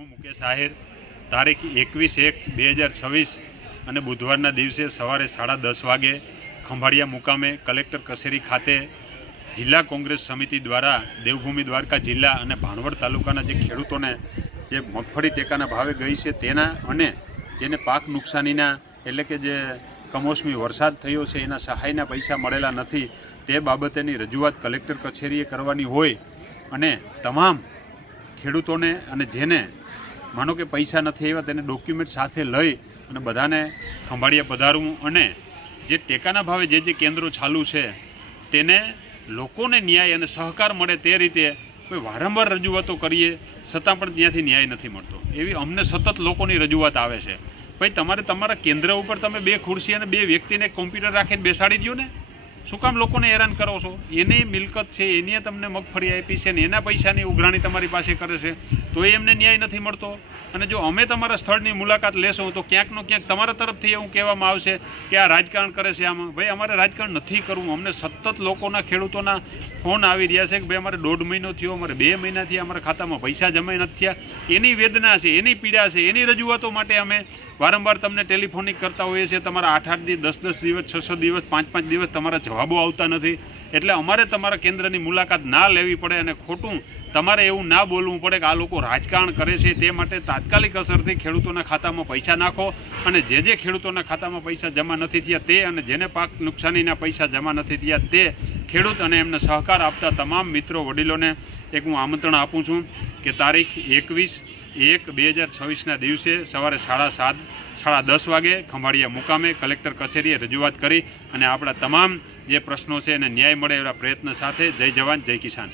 હું મુકેશ આહિર તારીખ 21/1/2026 અને બુધવારના દિવસે સવારે 10:30 વાગે ખંભાળિયા મુકામે કલેક્ટર કચેરી ખાતે જિલ્લા કોંગ્રેસ સમિતિ દ્વારા દેવભૂમિ દ્વારકા જિલ્લા અને ભાણવડ તાલુકાના જે ખેડૂતોને જે મગફળી ટેકાના ભાવે ગઈ છે તેના અને જેને પાક નુકસાનીના એટલે કે જે કમોસમી વરસાદ થયો છે એના સહાયના પૈસા મળેલા નથી તે બાબતેની રજૂઆત કલેક્ટર કચેરીએ કરવાની હોય અને તમામ ખેડૂતોને અને જેને માનો કે પૈસા નથી આવ્યા તેને ડોક્યુમેન્ટ સાથે લઈ અને બધાને ખંભાળિયા પધારવું અને જે ટેકાના ભાવે જે કેન્દ્રો ચાલુ છે તેને લોકોને ન્યાય અને સહકાર મળે તે રીતે કોઈ વારંવાર રજૂઆતો કરીએ છતાં પણ ત્યાંથી ન્યાય નથી મળતો એવી અમને સતત લોકોની રજૂઆત આવે છે. ભાઈ તમારે તમારા કેન્દ્ર ઉપર તમે 2 ખુરશી અને 2 વ્યક્તિને કોમ્પ્યુટર રાખીને બેસાડી દો ને, શું કામ લોકોને હેરાન કરો છો? એની મિલકત છે, એની તમને મગફળી આપી છે ને એના પૈસાની ઉઘરાણી તમારી પાસે કરે છે તો એમને ન્યાય નથી મળતો. અને જો અમે તમારા સ્થળની મુલાકાત લેશું તો ક્યાંકનો ક્યાંક તમારા તરફથી એવું કહેવામાં આવશે કે આ રાજકારણ કરે છે. આમાં ભાઈ અમારે રાજકારણ નથી કરવું. અમને સતત લોકોના ખેડૂતોના ફોન આવી રહ્યા છે કે ભાઈ અમારે 1.5 મહિનો થયો, અમારે 2 મહિના થયા, અમારા ખાતામાં પૈસા જમા નથી થયા. એની વેદના છે, એની પીડા છે, એની રજૂઆતો માટે અમે વારંવાર તમને ટેલિફોનિક કરતા હોઈએ છીએ. તમારા 8-8 દિવસ, 10-10 દિવસ, 6-6 દિવસ, 5-5 દિવસ તમારા જવાબો આવતા નથી. એટલે અમારે તમારા કેન્દ્રની મુલાકાત ના લેવી પડે અને ખોટું તમારે એવું ના બોલવું પડે કે આ લોકો રાજકારણ કરે છે. તે માટે તાત્કાલિક અસરથી ખેડૂતોના ખાતામાં પૈસા નાખો અને જે ખેડૂતોના ખાતામાં પૈસા જમા નથી થયા તે અને જેને પાક નુકસાનીના પૈસા જમા નથી થયા તે ખેડૂત અને એમને સહકાર આપતા તમામ મિત્રો વડીલોને એક હું આમંત્રણ આપું છું કે તારીખ 21/1/2026ના દિવસે સવારે 10:30 વાગે ખંભાળિયા મુકામે કલેક્ટર કચેરીએ રજૂઆત કરી અને આપણા તમામ જે પ્રશ્નો છે એને ન્યાય મળે એવા પ્રયત્ન સાથે જય જવાન જય કિસાન.